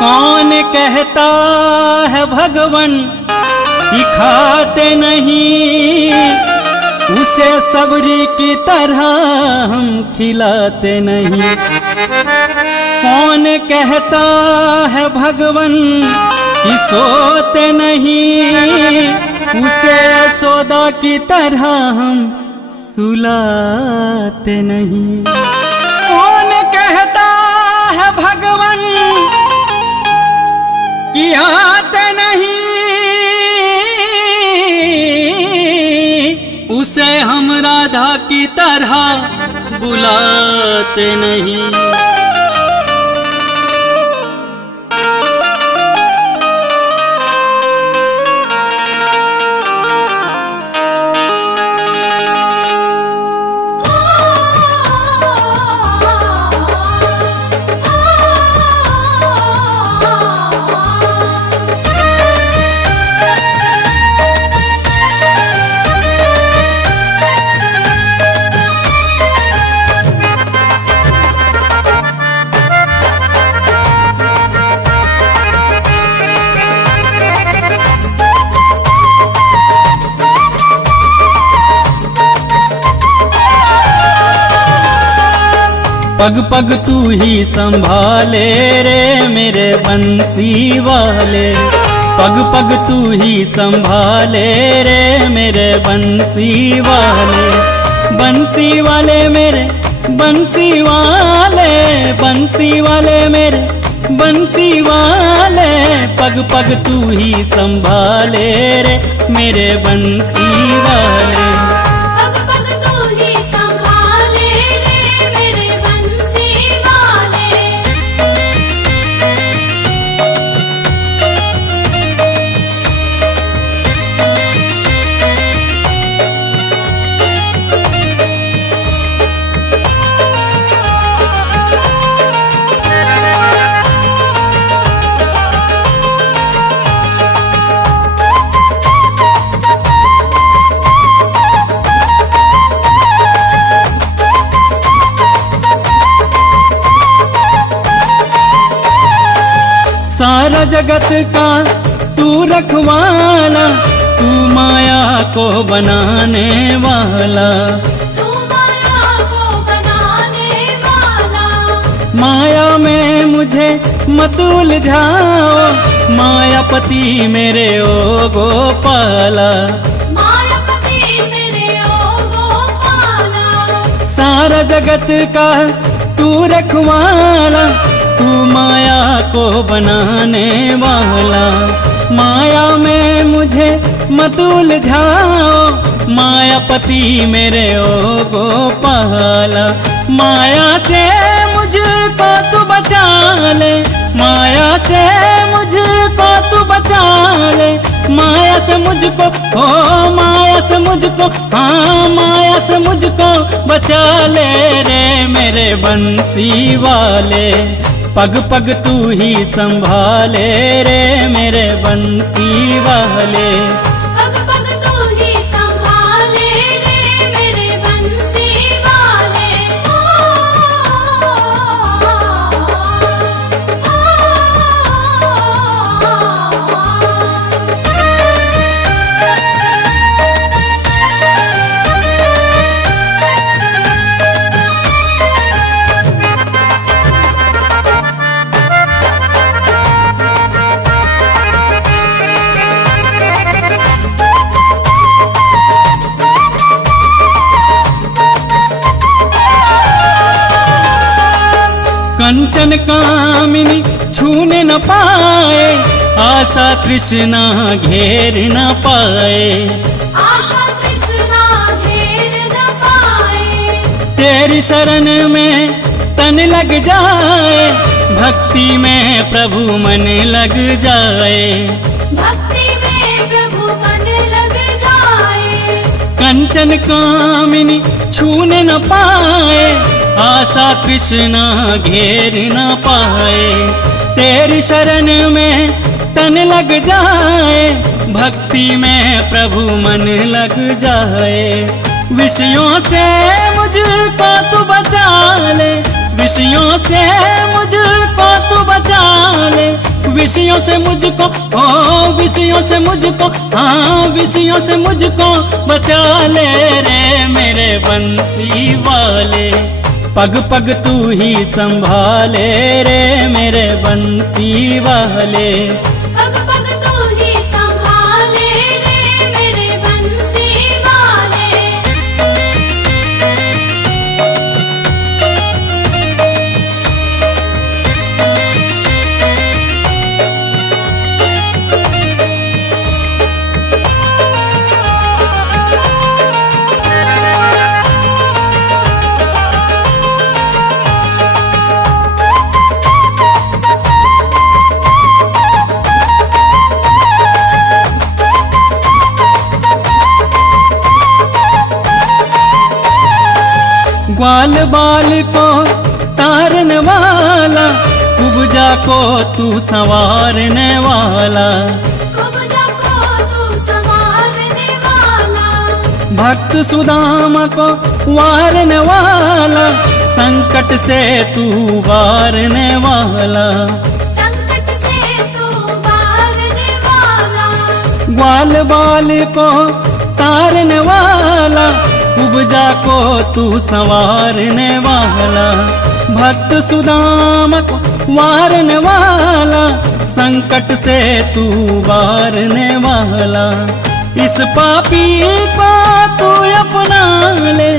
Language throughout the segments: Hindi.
कौन कहता है भगवन कि खाते नहीं, उसे सबरी की तरह हम खिलाते नहीं। कौन कहता है भगवन कि सोते नहीं, उसे यशोदा की तरह हम सुलाते नहीं। कौन कहता है भगवन कि आते नहीं, उसे हम राधा की तरह बुलाते नहीं। पग पग तू ही संभाले रे मेरे बंसी वाले, पग पग तू ही संभाले रे मेरे बंसी वाले। बंसी वाले मेरे बंसी वाले, बंसी वाले मेरे बंसी वाले। पग पग तू ही संभाले रे मेरे बंसी वाले। सारा जगत का तू रखवाला, तू माया को बनाने वाला, तू माया को बनाने वाला। माया में मुझे मत उलझाओ, मायापति मेरे ओ गोपाला, मायापति मेरे ओ गोपाला। सारा जगत का तू रखवाला, तू माया को बनाने वाला। माया में मुझे मत उलझाओ, मायापति मेरे ओ गोपाला। माया से मुझको तू बचा ले, माया से मुझको तू बचा ले। माया से मुझको ओ माया से मुझको, हाँ माया से मुझको बचा ले रे मेरे बंसी वाले। पग पग तू ही संभाले रे मेरे बंसी वाले। पग पग तू ही संभाले रे मेरे बंसी वाले। कंचन कामिनी छूने न पाए, आशा तृष्णा घेर न पाए, आशा तृष्णा घेर न पाए। तेरी शरण में तन लग जाए, भक्ति में प्रभु मन लग जाए, भक्ति में प्रभु मन लग जाए। कंचन कामिनी छूने न पाए, आशा तृष्णा घेर न पाए। तेरी शरण में तन लग जाए, भक्ति में प्रभु मन लग जाए। विषयों से मुझको तू बचा ले, विषयों से मुझको तू बचा ले, विषयों से मुझको, ओ विषयों से मुझको, हाँ विषयों से मुझको बचा ले रे मेरे बंसी वाले। पग पग तू ही संभाले रे मेरे बंसी वाले। पग पग तू ही संभाले रे मेरे बंसी वाले। ग्वाल बाल को तारने वाला, उपजा को तू संवारने वाला, उपजा को तू संवारने वाला, भक्त सुदामा को वारने वाला, संकट से तू वारने वाला, संकट से तू वारने वाला, ग्वाल बाल को तारने वाला, उपजा को तू संवारने वाला, भक्त सुदामा को वारने वाला, संकट से तू वारने वाला। इस पापी को तू अपना ले,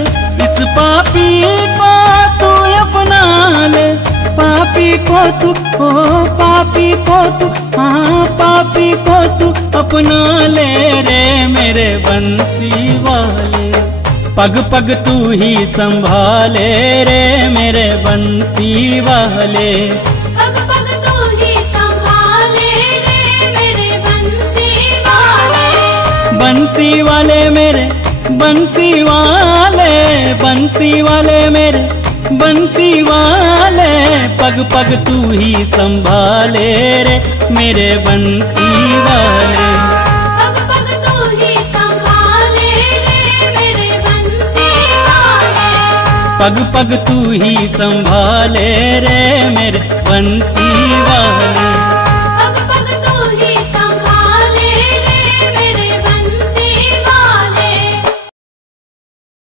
इस पापी को तू अपना ले, पापी को तू, ओ पापी को तू, हाँ पापी को तू अपना ले रे मेरे बंसी वाले। पग पग तू ही संभाले रे मेरे बंसी वाले। पग पग तू ही संभाले रे मेरे बंसी वाले। बंसी वाले मेरे बंसी वाले, बंसी वाले मेरे बंसी वाले। पग पग तू ही संभाले रे मेरे बंसी वाले। पग पग तू ही संभाले रे मेरे बंसी वाले। पग पग तू ही संभाले रे मेरे बंसी वाले।